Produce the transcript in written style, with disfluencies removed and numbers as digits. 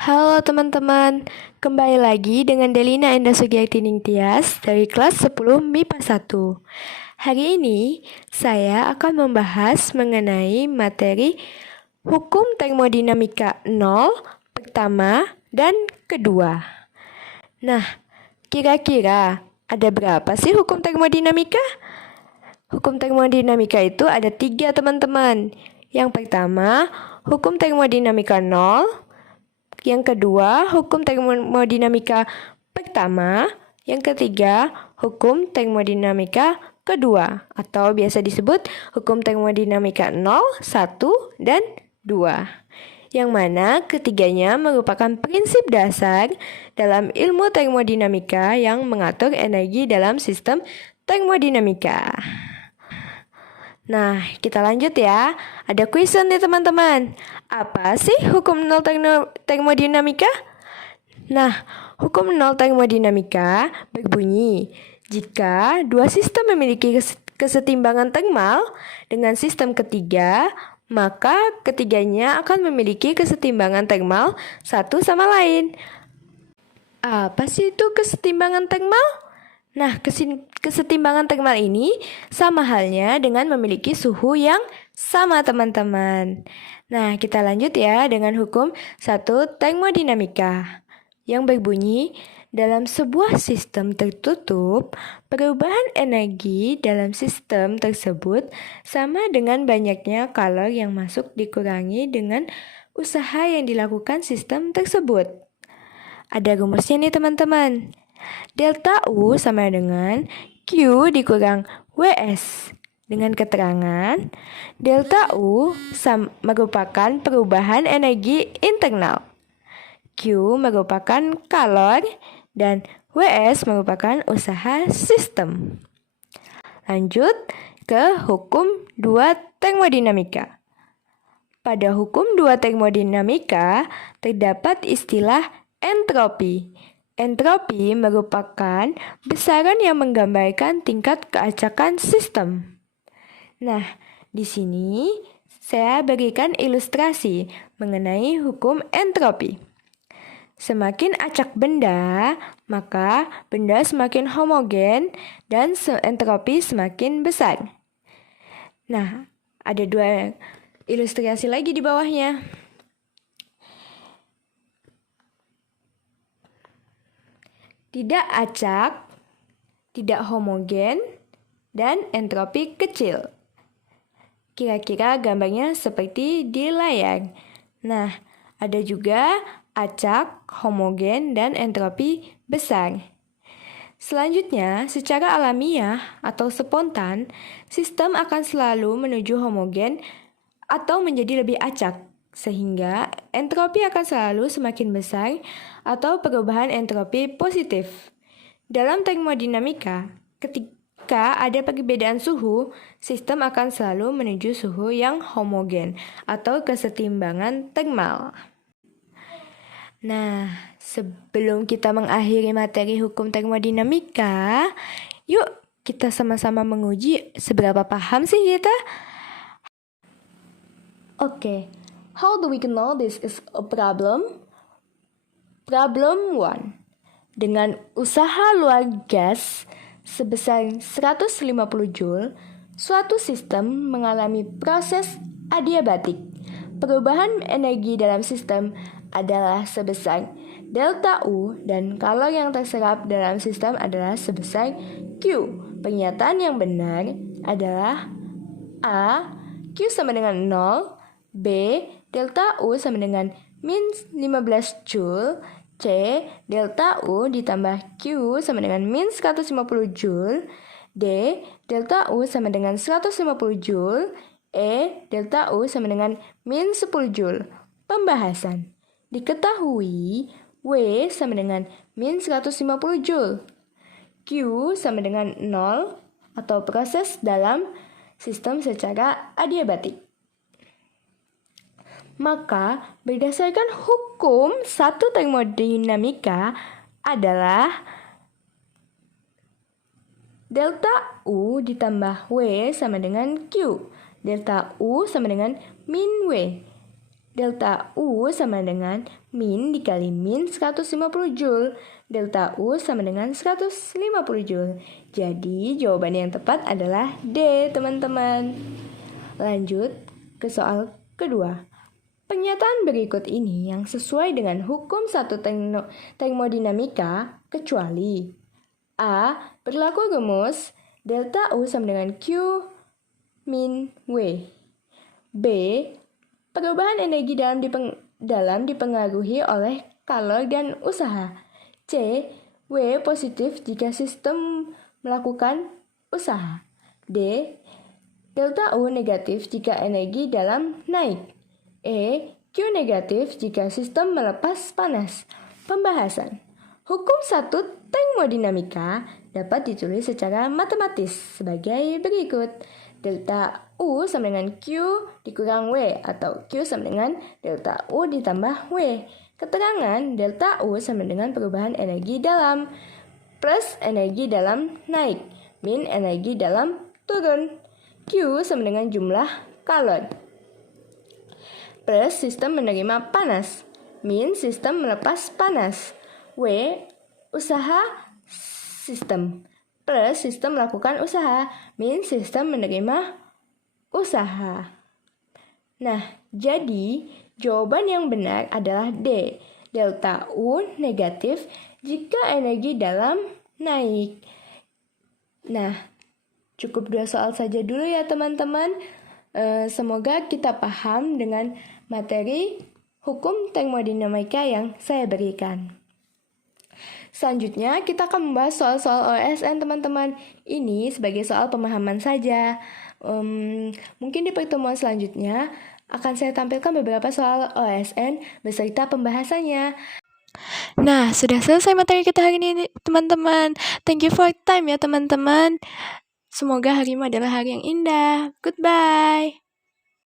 Halo teman-teman, kembali lagi dengan Delina Endah Sugiyarti Ningtyas dari kelas 10 MIPA 1. Hari ini saya akan membahas mengenai materi hukum termodinamika 0 pertama dan kedua. Nah, kira-kira ada berapa sih hukum termodinamika? Hukum termodinamika itu ada 3 teman-teman. Yang pertama, hukum termodinamika 0. Yang kedua, hukum termodinamika pertama. Yang ketiga, hukum termodinamika kedua atau biasa disebut hukum termodinamika 0, 1, dan 2. Yang mana ketiganya merupakan prinsip dasar dalam ilmu termodinamika yang mengatur energi dalam sistem termodinamika. Nah, kita lanjut ya. Ada kuesion nih teman-teman. Apa sih hukum nol termodinamika? Nah, hukum nol termodinamika berbunyi, jika dua sistem memiliki kesetimbangan termal dengan sistem ketiga, maka ketiganya akan memiliki kesetimbangan termal satu sama lain. Apa sih itu kesetimbangan termal? Nah, kesetimbangan termal ini sama halnya dengan memiliki suhu yang sama, teman-teman. Nah, kita lanjut ya dengan hukum 1 termodinamika yang berbunyi, dalam sebuah sistem tertutup, perubahan energi dalam sistem tersebut sama dengan banyaknya kalor yang masuk dikurangi dengan usaha yang dilakukan sistem tersebut. Ada rumusnya nih, teman-teman. Delta U sama dengan Q dikurang WS. Dengan keterangan, delta U merupakan perubahan energi internal. Q merupakan kalor dan WS merupakan usaha sistem. Lanjut ke hukum 2 termodinamika. Pada hukum 2 termodinamika terdapat istilah entropi. Entropi merupakan besaran yang menggambarkan tingkat keacakan sistem. Nah, di sini saya berikan ilustrasi mengenai hukum entropi. Semakin acak benda, maka benda semakin homogen dan entropi semakin besar. Nah, ada 2 ilustrasi lagi di bawahnya. Tidak acak, tidak homogen, dan entropi kecil. Kira-kira gambarnya seperti di layar. Nah, ada juga acak, homogen, dan entropi besar. Selanjutnya, secara alamiah atau spontan, sistem akan selalu menuju homogen atau menjadi lebih acak, sehingga entropi akan selalu semakin besar atau perubahan entropi positif. Dalam termodinamika, ketika ada perbedaan suhu, sistem akan selalu menuju suhu yang homogen atau kesetimbangan termal. Nah, sebelum kita mengakhiri materi hukum termodinamika, yuk kita sama-sama menguji seberapa paham sih kita. Oke, how do we know this is a problem? Problem 1. Dengan usaha luar gas sebesar 150 Joule, suatu sistem mengalami proses adiabatik. Perubahan energi dalam sistem adalah sebesar delta U dan kalor yang terserap dalam sistem adalah sebesar Q. Pernyataan yang benar adalah A. Q sama dengan 0, B. Delta U sama dengan min 15 Joule, C. Delta U ditambah Q sama dengan min 150 Joule, D. Delta U sama dengan 150 Joule, E. Delta U sama dengan min 10 Joule. Pembahasan. Diketahui W sama dengan min 150 Joule, Q sama dengan 0 atau proses dalam sistem secara adiabatik. Maka, berdasarkan hukum 1 termodinamika adalah delta U ditambah W sama dengan Q. Delta U sama dengan min W. Delta U sama dengan min dikali min 150 Joule. Delta U sama dengan 150 Joule. Jadi jawaban yang tepat adalah D, teman-teman. Lanjut ke soal kedua. Pernyataan berikut ini yang sesuai dengan hukum satu termodinamika kecuali A. Berlaku rumus delta U sama dengan Q min W. B. Perubahan energi dalam dipengaruhi oleh kalor dan usaha. C. W positif jika sistem melakukan usaha. D. Delta U negatif jika energi dalam naik. E. Q negatif jika sistem melepas panas. Pembahasan. Hukum satu termodinamika dapat ditulis secara matematis sebagai berikut. Delta U sama dengan Q dikurang W atau Q sama dengan delta U ditambah W. Keterangan delta U sama dengan perubahan energi dalam plus energi dalam naik min energi dalam turun. Q sama dengan jumlah kalor plus sistem menerima panas min sistem melepas panas. W usaha sistem plus sistem melakukan usaha min sistem menerima usaha. Nah, jadi jawaban yang benar adalah D. Delta U negatif jika energi dalam naik. Nah, cukup 2 soal saja dulu ya teman-teman. Semoga kita paham dengan materi hukum termodinamika yang saya berikan. Selanjutnya, kita akan membahas soal-soal OSN, teman-teman. Ini sebagai soal pemahaman saja. Mungkin di pertemuan selanjutnya akan saya tampilkan beberapa soal OSN beserta pembahasannya. Nah, sudah selesai materi kita hari ini, teman-teman. Thank you for your time ya, teman-teman. Semoga harimu adalah hari yang indah. Goodbye.